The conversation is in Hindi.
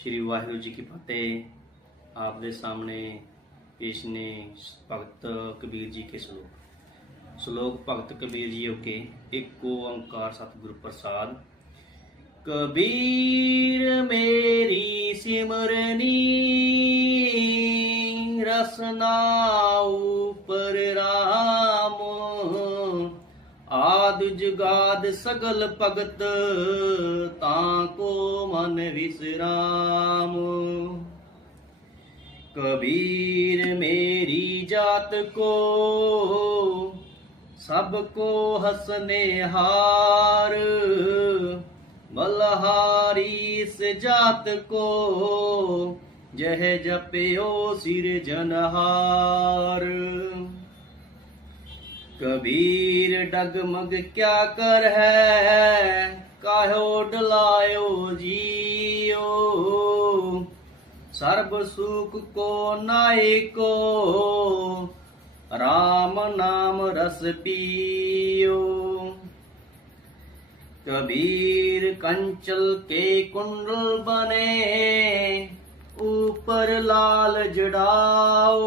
ਸ਼੍ਰੀ ਵਾਹਿਗੁਰੂ ਜੀ ਕੀ ਫਤਿਹ। ਆਪ ਦੇ ਸਾਹਮਣੇ ਪੇਸ਼ ਨੇ ਭਗਤ ਕਬੀਰ ਜੀ ਕੇ ਸ਼ਲੋਕ। ਸ਼ਲੋਕ ਭਗਤ ਕਬੀਰ ਜੀ ਓਕੇ, ਇੱਕ ਓੰਕਾਰ ਸਤਿਗੁਰ ਪ੍ਰਸਾਦ। ਕਬੀਰ ਮੇਰੀ ਸਿਮਰਨੀ, ਰਸਨਾ ਉਪਰ ਰਾਮ। ਆਦਿ ਜੁਗਾਦ ਸਗਲ ਭਗਤ, ਤਾਂ मन विश्राम। कबीर मेरी जात को, सबको हंसने हार। बलहारी से जात को जह जपे ओ सिर जनहार। कबीर डगमग क्या कर है? काहो डलायो जियो। सर्व सुख को नायको। राम नाम रस पियो। कबीर कंचल के कुंडल बने, ऊपर लाल जड़ाओ।